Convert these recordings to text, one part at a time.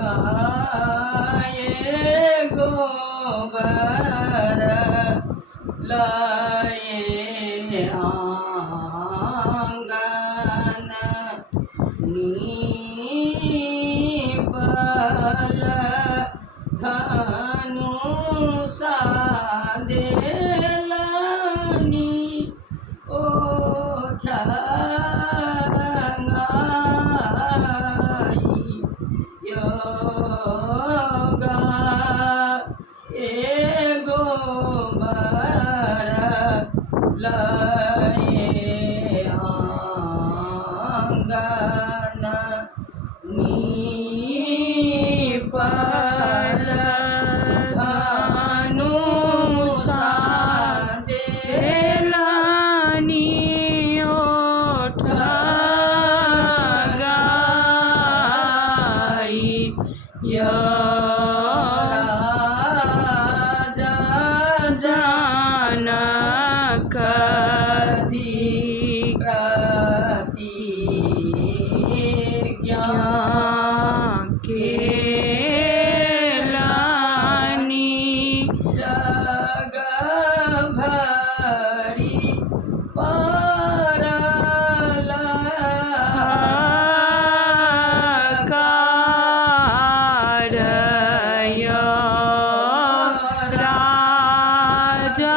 गाये गोबर लाए आंगन नीपल धनु सादेलानी ओछंगाई योगा गोबर लाए आंगन नीपल धनु सादेलानी ओठगाई राजा जनक प्रतिज्ञा केलानी जग भरी परला राजा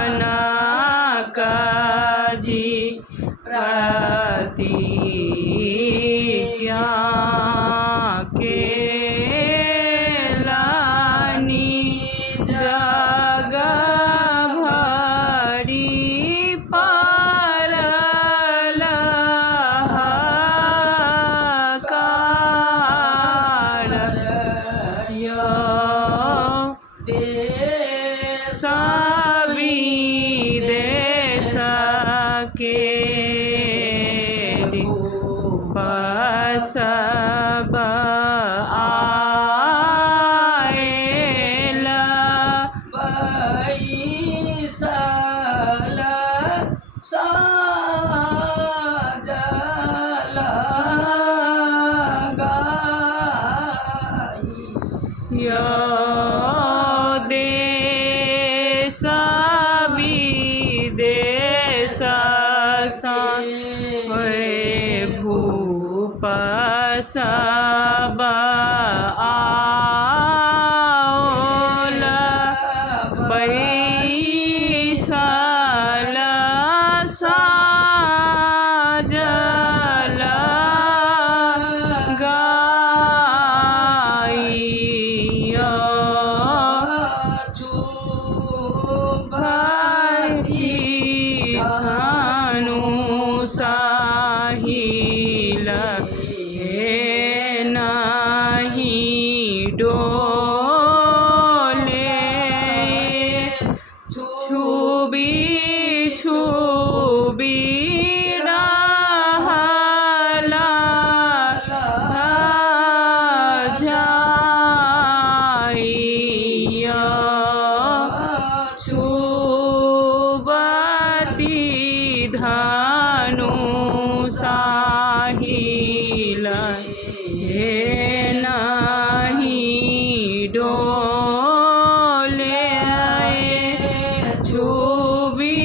जनक जी प्रतिज्ञा केलानी जग भरी परला देश विदेश के सब आएल बैसल साजल गाई देश विदेश भूप सब आओल बैसल साजल गाई धनु साहिल नहीं डोले छुबी छुबी रहला जाइया धनु साहिल नहीं डोले छुबी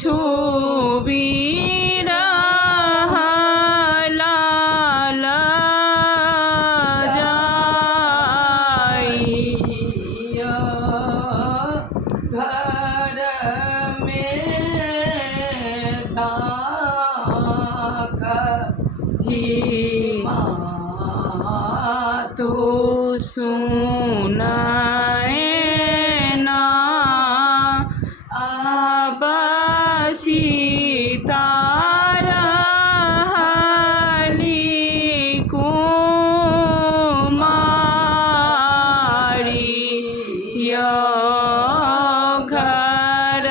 छुबी रहला जाइया घर में तू सुनाए ना अब सीतारहली कुमारी घर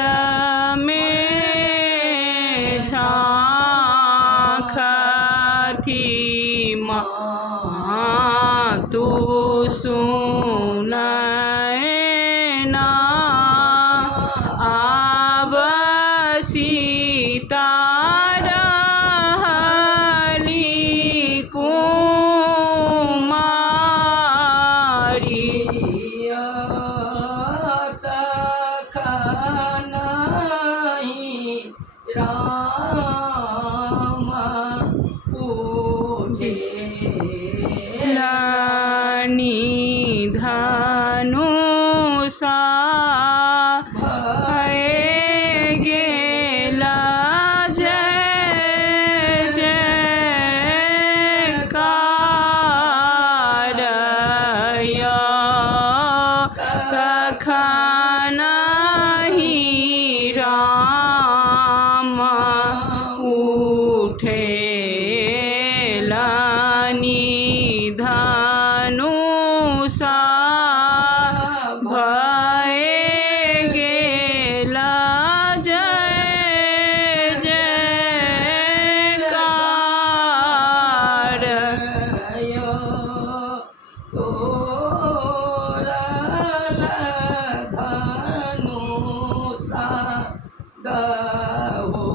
में झांकती तू सुनाए ना अब सीतारहली कुमारी धनुषा भय गेला जय जयकार कखनहि राम उठेला धनुषा भय गेला जय जयकार तोरल धनुषा गहो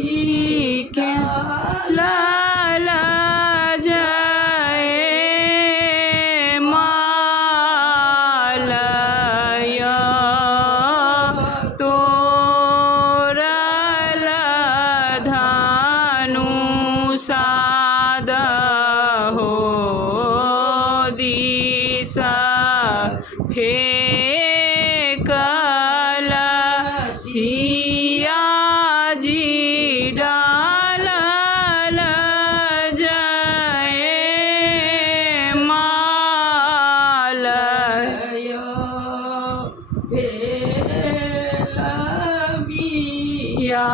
सफेद लाला जय मालय तोरल धनुषा दहो दिशा फेंकल सियाजी डालल जय मालय भेल बियाह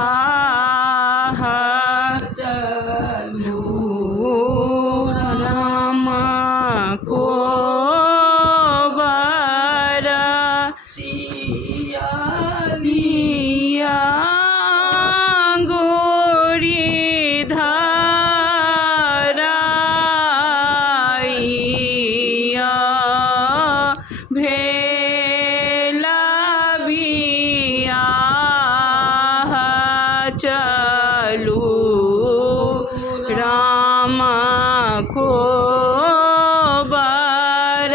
चलू राम को सियालिया गोरी धराइया भेला बियाह चलू राम को बर